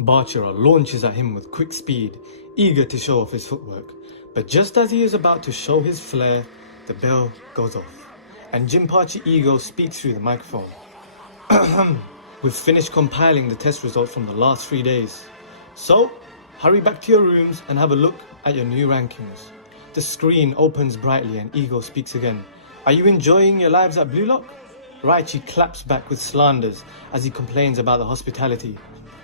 Bachira launches at him with quick speed, eager to show off his footwork. But just as he is about to show his flair, the bell goes off, and Jinpachi Ego speaks through the microphone. We've finished compiling the test results from the last 3 days. So, hurry back to your rooms and have a look at your new rankings. The screen opens brightly and Ego speaks again. Are you enjoying your lives at Blue Lock? Raichi claps back with slanders as he complains about the hospitality.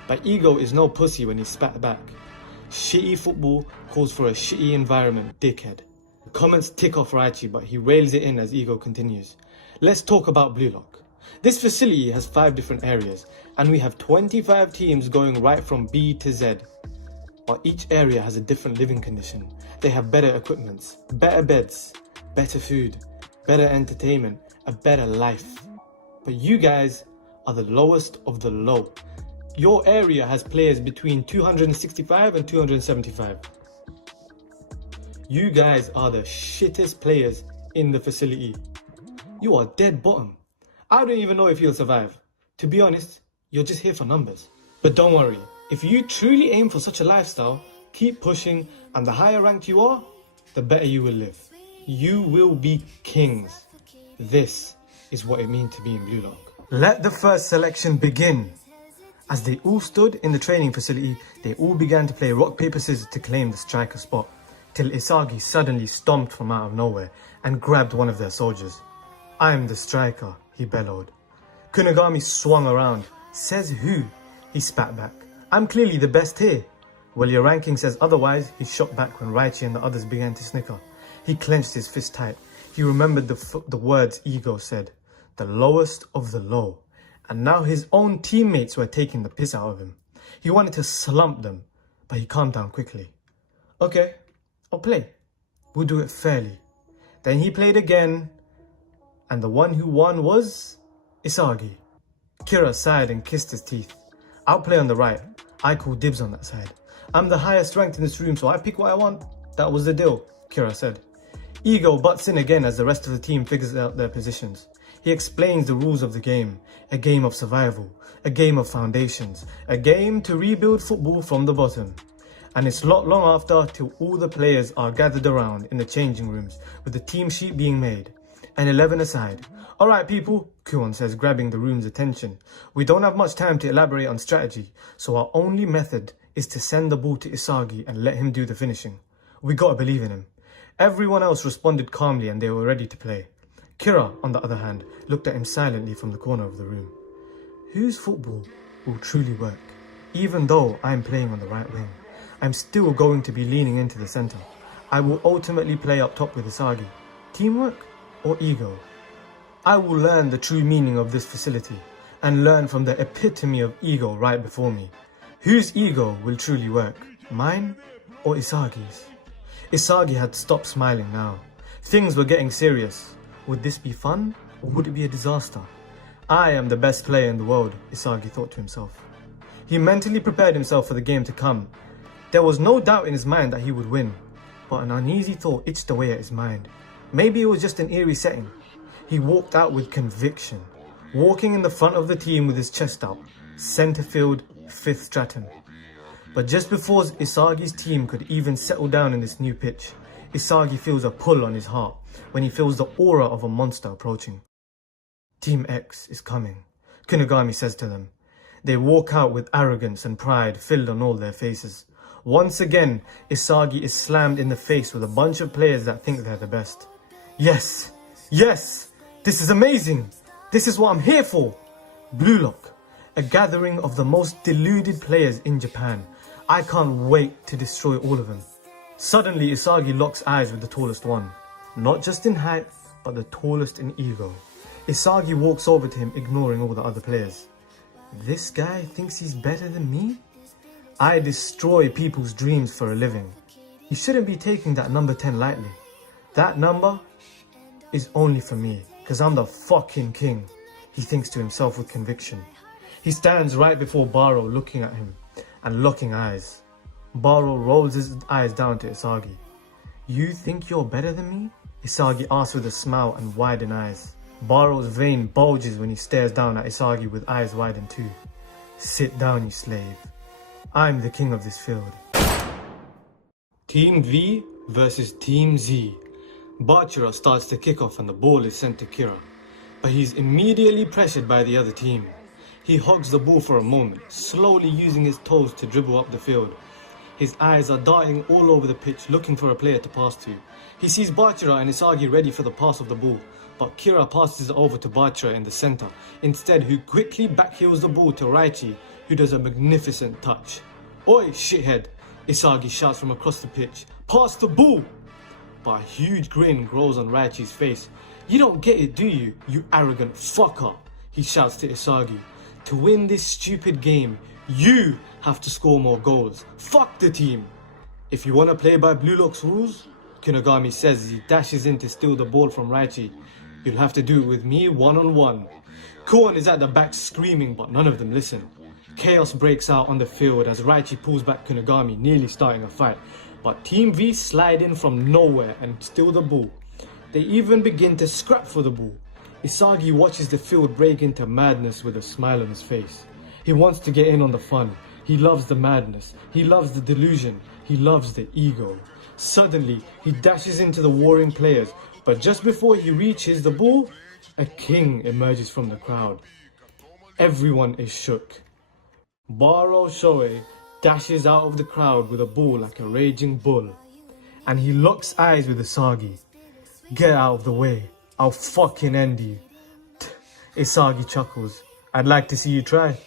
But Ego is no pussy when he spat back. Shitty football calls for a shitty environment, dickhead. The comments tick off Raichi, but he rails it in as Ego continues. Let's talk about Blue Lock. This facility has 5 different areas, and we have 25 teams going right from B to Z. But each area has a different living condition. They have better equipment, better beds, better food, better entertainment, a better life. But you guys are the lowest of the low. Your area has players between 265 and 275. You guys are the shittest players in the facility. You are dead bottom. I don't even know if you'll survive. To be honest, you're just here for numbers. But don't worry, if you truly aim for such a lifestyle, keep pushing, and the higher ranked you are, the better you will live. You will be kings. This is what it means to be in Blue Lock. Let the first selection begin. As they all stood in the training facility, they all began to play rock, paper, scissors to claim the striker spot, till Isagi suddenly stomped from out of nowhere and grabbed one of their soldiers. "I'm the striker," he bellowed. Kunigami swung around. "Says who?" he spat back. "I'm clearly the best here." "Well, your ranking says otherwise," he shot back when Raichi and the others began to snicker. He clenched his fist tight. He remembered the words Ego said, the lowest of the low. And now his own teammates were taking the piss out of him. He wanted to slump them, but he calmed down quickly. "Okay, I'll play. We'll do it fairly." Then he played again, and the one who won was Isagi. Kira sighed and kissed his teeth. "I'll play on the right. I call dibs on that side. I'm the highest ranked in this room, so I pick what I want." "That was the deal," Kira said. Ego butts in again as the rest of the team figures out their positions. He explains the rules of the game. A game of survival, a game of foundations, a game to rebuild football from the bottom. And it's not long after till all the players are gathered around in the changing rooms with the team sheet being made. And 11 aside. "Alright people," Kuon says, grabbing the room's attention. "We don't have much time to elaborate on strategy, so our only method is to send the ball to Isagi and let him do the finishing. We gotta believe in him." Everyone else responded calmly and they were ready to play. Kira, on the other hand, looked at him silently from the corner of the room. "Whose football will truly work? Even though I'm playing on the right wing, I'm still going to be leaning into the centre. I will ultimately play up top with Isagi. Teamwork or ego? I will learn the true meaning of this facility and learn from the epitome of ego right before me. Whose ego will truly work? Mine or Isagi's?" Isagi had stopped smiling now. Things were getting serious. Would this be fun, or would it be a disaster? "I am the best player in the world," Isagi thought to himself. He mentally prepared himself for the game to come. There was no doubt in his mind that he would win, but an uneasy thought itched away at his mind. Maybe it was just an eerie setting. He walked out with conviction, walking in the front of the team with his chest out, centre field, 5th stratum. But just before Isagi's team could even settle down in this new pitch, Isagi feels a pull on his heart when he feels the aura of a monster approaching. "Team X is coming," Kunigami says to them. They walk out with arrogance and pride filled on all their faces. Once again, Isagi is slammed in the face with a bunch of players that think they're the best. Yes! Yes! This is amazing! This is what I'm here for! Blue Lock, a gathering of the most deluded players in Japan. I can't wait to destroy all of them. Suddenly, Isagi locks eyes with the tallest one. Not just in height, but the tallest in ego. Isagi walks over to him, ignoring all the other players. "This guy thinks he's better than me? I destroy people's dreams for a living. He shouldn't be taking that number 10 lightly. That number is only for me, because I'm the fucking king," he thinks to himself with conviction. He stands right before BAROU, looking at him and locking eyes. BAROU rolls his eyes down to Isagi. "You think you're better than me?" Isagi asks with a smile and widened eyes. BAROU's vein bulges when he stares down at Isagi with eyes widened too. "Sit down, you slave. I'm the king of this field. Team V versus Team Z. Bachira starts the kickoff and the ball is sent to Kira, but he's immediately pressured by the other team. He hogs the ball for a moment, slowly using his toes to dribble up the field. His eyes are darting all over the pitch, looking for a player to pass to. He sees Bachira and ISAGI ready for the pass of the ball, but Kira passes it over to Bachira in the centre, instead who quickly backheels the ball to Raichi, who does a magnificent touch. "Oi, shithead!" ISAGI shouts from across the pitch. "Pass the ball!" But a huge grin grows on Raichi's face. "You don't get it, do you, you arrogant fucker?" he shouts to ISAGI. "To win this stupid game, you have to score more goals. Fuck the team." "If you want to play by Blue Lock's rules," Kunigami says as he dashes in to steal the ball from Raichi, "you'll have to do it with me one-on-one." Kuon is at the back screaming, but none of them listen. Chaos breaks out on the field as Raichi pulls back Kunigami, nearly starting a fight. But Team V slide in from nowhere and steal the ball. They even begin to scrap for the ball. ISAGI watches the field break into madness with a smile on his face. He wants to get in on the fun. He loves the madness. He loves the delusion. He loves the ego. Suddenly, he dashes into the warring players, but just before he reaches the ball, a king emerges from the crowd. Everyone is shook. BAROU Shoei dashes out of the crowd with a ball like a raging bull, and he locks eyes with ISAGI. "Get out of the way. I'll fucking end you." ISAGI chuckles. "I'd like to see you try."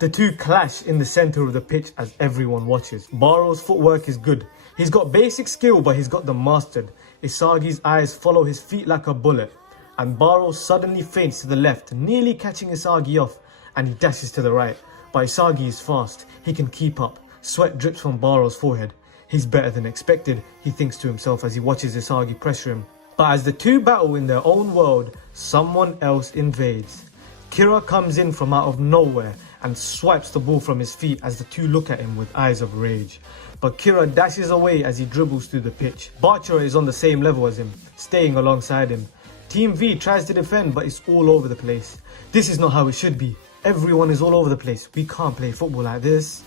The two clash in the center of the pitch as everyone watches. BAROU's footwork is good. He's got basic skill, but he's got them mastered. ISAGI's eyes follow his feet like a bullet, and BAROU suddenly feints to the left, nearly catching ISAGI off, and he dashes to the right. But ISAGI is fast. He can keep up. Sweat drips from BAROU's forehead. He's better than expected, he thinks to himself as he watches ISAGI pressure him. But as the two battle in their own world, someone else invades. Kira comes in from out of nowhere and swipes the ball from his feet as the two look at him with eyes of rage. But Kira dashes away as he dribbles through the pitch. Bachira is on the same level as him, staying alongside him. Team V tries to defend, but it's all over the place. This is not how it should be. Everyone is all over the place. We can't play football like this.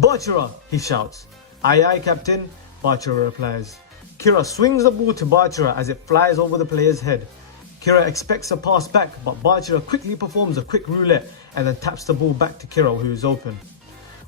"Bachira!" he shouts. "Aye aye, captain," Bachira replies. Kira swings the ball to Bachira as it flies over the player's head. Kira expects a pass back, but Bachira quickly performs a quick roulette and then taps the ball back to Kira, who is open.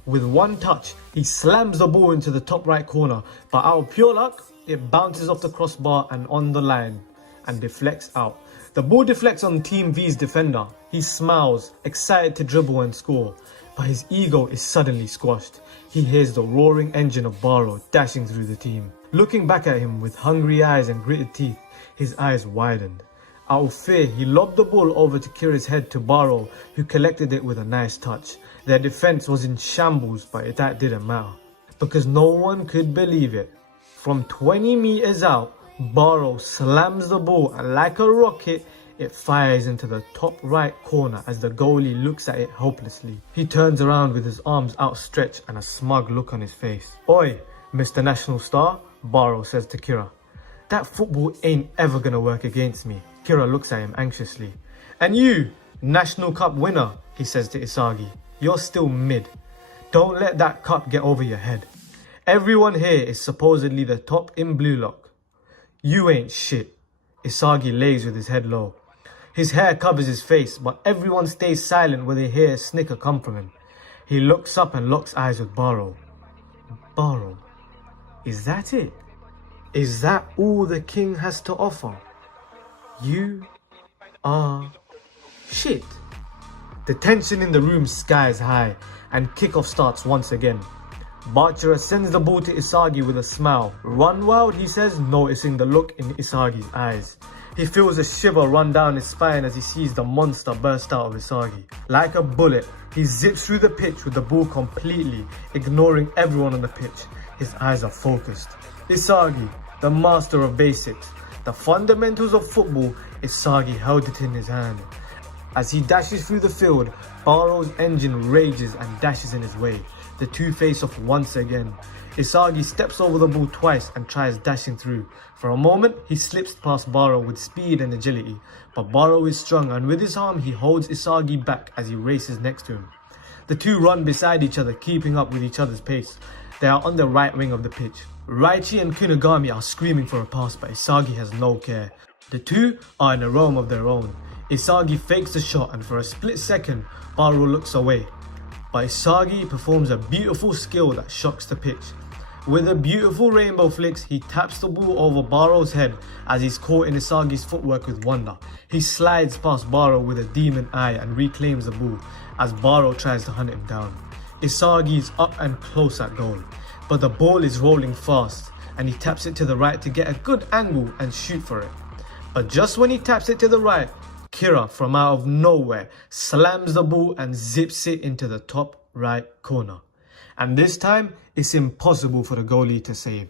With one touch, he slams the ball into the top right corner, but out of pure luck, it bounces off the crossbar and on the line and deflects out. The ball deflects on Team V's defender. He smiles, excited to dribble and score, but his ego is suddenly squashed. He hears the roaring engine of BAROU dashing through the team. Looking back at him with hungry eyes and gritted teeth, his eyes widened. Out of fear, he lobbed the ball over to Kira's head to BAROU, who collected it with a nice touch. Their defense was in shambles, but that didn't matter, because no one could believe it. From 20 meters out, BAROU slams the ball and like a rocket, it fires into the top right corner as the goalie looks at it hopelessly. He turns around with his arms outstretched and a smug look on his face. "Oi, Mr. National Star," BAROU says to Kira. "That football ain't ever gonna work against me." Kira looks at him anxiously. "And you, National Cup winner," he says to ISAGI. "You're still mid. Don't let that cup get over your head. Everyone here is supposedly the top in Blue Lock. You ain't shit." ISAGI lays with his head low. His hair covers his face, but everyone stays silent when they hear a snicker come from him. He looks up and locks eyes with BAROU. "BAROU, is that it? Is that all the king has to offer? You are shit." The tension in the room skies high, and kickoff starts once again. Bachira sends the ball to ISAGI with a smile. "Run wild," he says, noticing the look in ISAGI's eyes. He feels a shiver run down his spine as he sees the monster burst out of ISAGI. Like a bullet, he zips through the pitch with the ball completely, ignoring everyone on the pitch. His eyes are focused. ISAGI, the master of basics, the fundamentals of football, ISAGI held it in his hand. As he dashes through the field, BAROU's engine rages and dashes in his way. The two face off once again. ISAGI steps over the ball twice and tries dashing through. For a moment, he slips past BAROU with speed and agility, but BAROU is strong and with his arm he holds ISAGI back as he races next to him. The two run beside each other, keeping up with each other's pace. They are on the right wing of the pitch. Raichi and Kunigami are screaming for a pass, but Isagi has no care. The two are in a realm of their own. Isagi fakes the shot, and for a split second, BAROU looks away. But Isagi performs a beautiful skill that shocks the pitch. With a beautiful rainbow flicks, he taps the ball over BAROU's head as he's caught in Isagi's footwork with wonder. He slides past BAROU with a demon eye and reclaims the ball as BAROU tries to hunt him down. Isagi is up and close at goal, but the ball is rolling fast and he taps it to the right to get a good angle and shoot for it. But just when he taps it to the right, Kira from out of nowhere slams the ball and zips it into the top right corner. And this time, it's impossible for the goalie to save.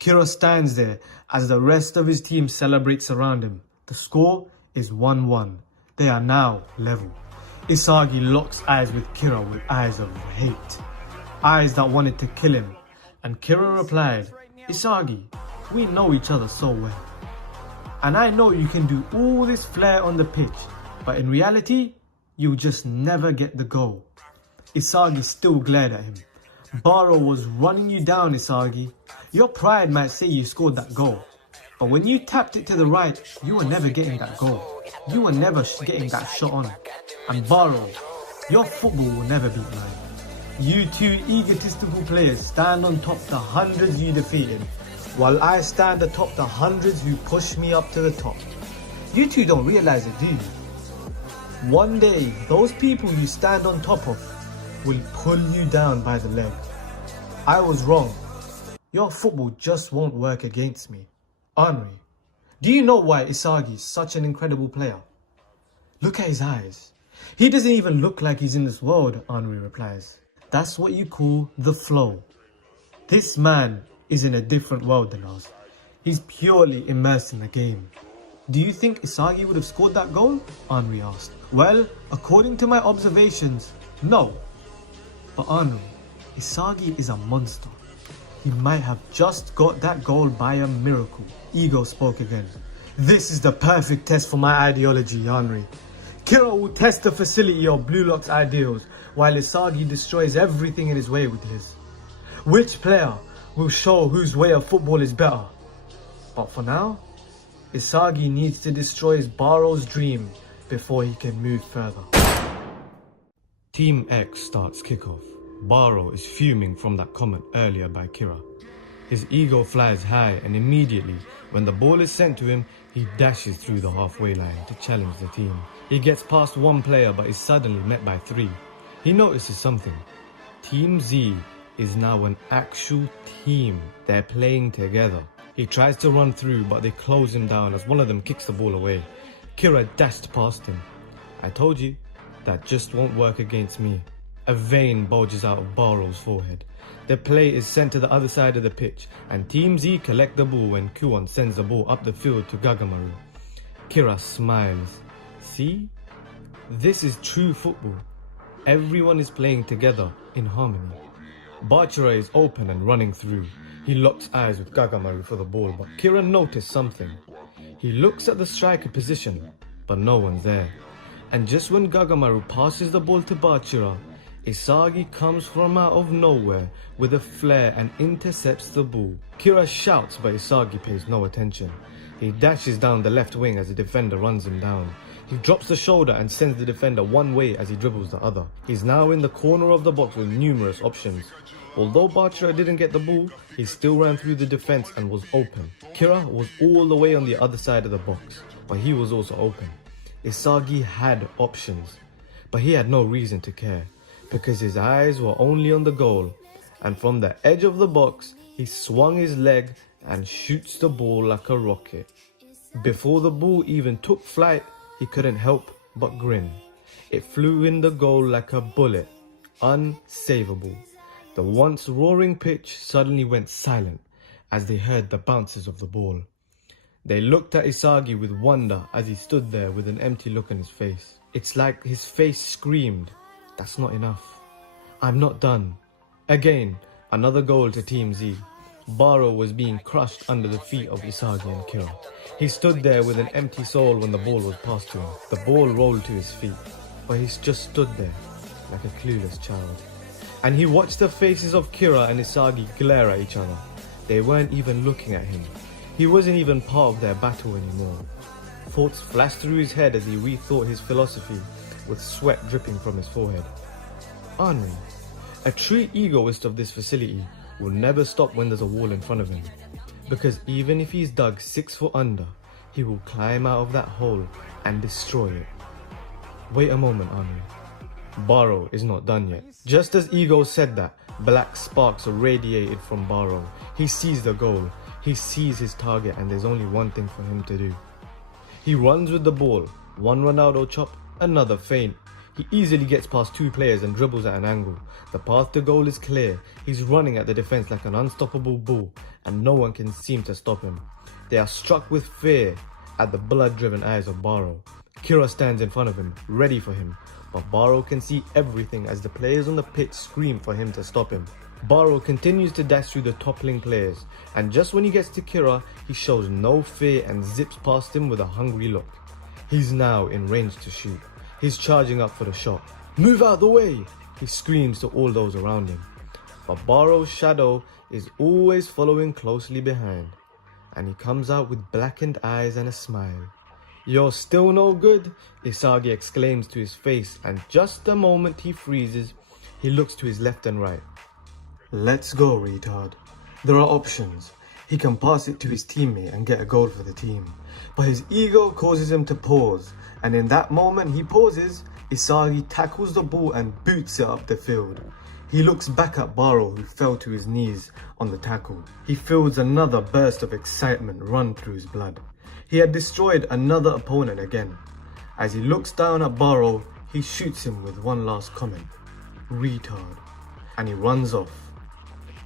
Kira stands there as the rest of his team celebrates around him. The score is 1-1. They are now level. Isagi locks eyes with Kira with eyes of hate. Eyes that wanted to kill him. And Kira replied, "Isagi, we know each other so well. And I know you can do all this flair on the pitch, but in reality, you just never get the goal." Isagi still glared at him. "BAROU was running you down, Isagi. Your pride might say you scored that goal, but when you tapped it to the right, you were never getting that goal. You were never getting that shot on. And BAROU, your football will never beat mine. You two egotistical players stand on top the hundreds you defeated, while I stand atop the hundreds who pushed me up to the top. You two don't realize it, do you? One day, those people you stand on top of will pull you down by the leg. I was wrong. Your football just won't work against me." Henri, do you know why Isagi is such an incredible player? Look at his eyes. He doesn't even look like he's in this world, Henri replies. That's what you call the flow. This man is in a different world than us. He's purely immersed in the game. Do you think Isagi would have scored that goal? Henri asked. Well, according to my observations, no. But Henri, Isagi is a monster. He might have just got that goal by a miracle. Ego spoke again. This is the perfect test for my ideology, Henri. Kira will test the facility of Blue Lock's ideals, while Isagi destroys everything in his way with his. Which player will show whose way of football is better? But for now, Isagi needs to destroy his BAROU's dream before he can move further. Team X starts kickoff. BAROU is fuming from that comment earlier by Kira. His ego flies high, and immediately, when the ball is sent to him, he dashes through the halfway line to challenge the team. He gets past one player but is suddenly met by three. He notices something. Team Z is now an actual team. They're playing together. He tries to run through, but they close him down as one of them kicks the ball away. Kira dashed past him. I told you, that just won't work against me. A vein bulges out of BAROU's forehead. The play is sent to the other side of the pitch, and Team Z collect the ball when Kuon sends the ball up the field to Gagamaru. Kira smiles. See? This is true football. Everyone is playing together in harmony. Bachira is open and running through. He locks eyes with Gagamaru for the ball, but Kira noticed something. He looks at the striker position, but no one's there. And just when Gagamaru passes the ball to Bachira, Isagi comes from out of nowhere with a flare and intercepts the ball. Kira shouts, but Isagi pays no attention. He dashes down the left wing as the defender runs him down. He drops the shoulder and sends the defender one way as he dribbles the other. He's now in the corner of the box with numerous options. Although Bachira didn't get the ball, he still ran through the defense and was open. Kira was all the way on the other side of the box, but he was also open. Isagi had options, but he had no reason to care, because his eyes were only on the goal, and from the edge of the box, he swung his leg and shoots the ball like a rocket. Before the ball even took flight, he couldn't help but grin. It flew in the goal like a bullet, unsavable. The once roaring pitch suddenly went silent as they heard the bounces of the ball. They looked at Isagi with wonder as he stood there with an empty look on his face. It's like his face screamed, "That's not enough. I'm not done." Again, another goal to Team Z. BAROU was being crushed under the feet of Isagi and Kira. He stood there with an empty soul when the ball was passed to him. The ball rolled to his feet, but he just stood there. like a clueless child. And he watched the faces of Kira and Isagi glare at each other. They weren't even looking at him. He wasn't even part of their battle anymore. Thoughts flashed through his head as he rethought his philosophy, with sweat dripping from his forehead. Henri, a true egoist of this facility, will never stop when there's a wall in front of him. Because even if he's dug 6 foot under, he will climb out of that hole and destroy it. Wait a moment, Henri. BAROU is not done yet. Just as Ego said that, black sparks radiated from BAROU. He sees the goal, he sees his target, and there's only one thing for him to do. He runs with the ball, one Ronaldo chop, another feint. He easily gets past 2 players and dribbles at an angle. The path to goal is clear. He's running at the defense like an unstoppable bull, and no one can seem to stop him. They are struck with fear at the blood-driven eyes of BAROU. Kira stands in front of him, ready for him, but BAROU can see everything as the players on the pitch scream for him to stop him. BAROU continues to dash through the toppling players, and just when he gets to Kira, he shows no fear and zips past him with a hungry look. He's now in range to shoot. He's charging up for the shot. "Move out the way!" he screams to all those around him. But BAROU's shadow is always following closely behind, and he comes out with blackened eyes and a smile. "You're still no good," Isagi exclaims to his face, and just the moment he freezes, he looks to his left and right. "Let's go, retard." There are options. He can pass it to his teammate and get a goal for the team. But his ego causes him to pause, and in that moment he pauses, Isagi tackles the ball and boots it up the field. He looks back at BAROU, who fell to his knees on the tackle. He feels another burst of excitement run through his blood. He had destroyed another opponent again. As he looks down at BAROU, he shoots him with one last comment. "Retard." And he runs off.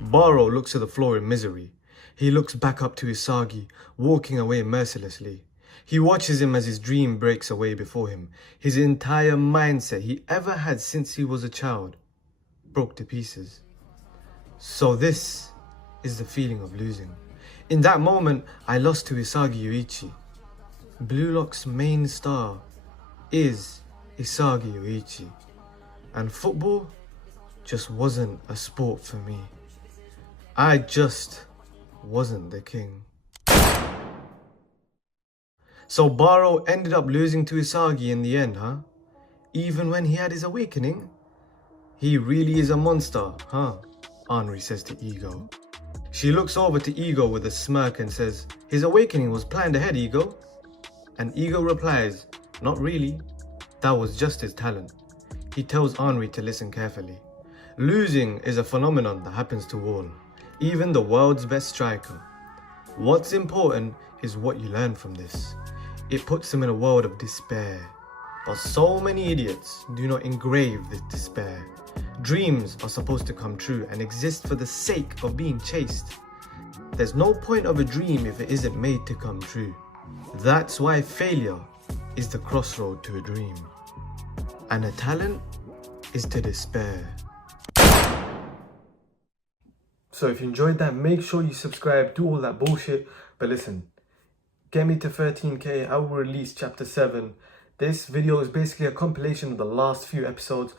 BAROU looks to the floor in misery. He looks back up to Isagi, walking away mercilessly. He watches him as his dream breaks away before him. His entire mindset he ever had since he was a child broke to pieces. So this is the feeling of losing. In that moment, I lost to Isagi Yuichi. Blue Lock's main star is Isagi Yuichi. And football just wasn't a sport for me. I just wasn't the king. So BAROU ended up losing to Isagi in the end, huh? Even when he had his awakening? He really is a monster, huh? Henri says to Ego. She looks over to Ego with a smirk and says, "His awakening was planned ahead, Ego." And Ego replies, "Not really. That was just his talent." He tells Henri to listen carefully. Losing is a phenomenon that happens to all, even the world's best striker. What's important is what you learn from this. It puts them in a world of despair. But so many idiots do not engrave this despair. Dreams are supposed to come true and exist for the sake of being chased. There's no point of a dream if it isn't made to come true. That's why failure is the crossroad to a dream. And a talent is to despair. So if you enjoyed that, make sure you subscribe, do all that bullshit. But listen, get me to 13k, I will release chapter 7. This video is basically a compilation of the last few episodes.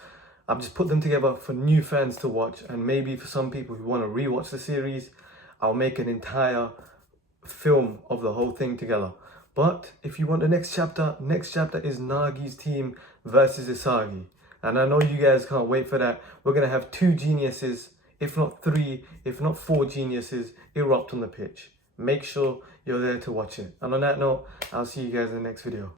I've just put them together for new fans to watch, and maybe for some people who want to rewatch the series, I'll make an entire film of the whole thing together. But if you want the next chapter is Nagi's team versus Isagi. And I know you guys can't wait for that. We're going to have 2 geniuses, if not 3, if not 4 geniuses, erupt on the pitch. Make sure you're there to watch it. And on that note, I'll see you guys in the next video.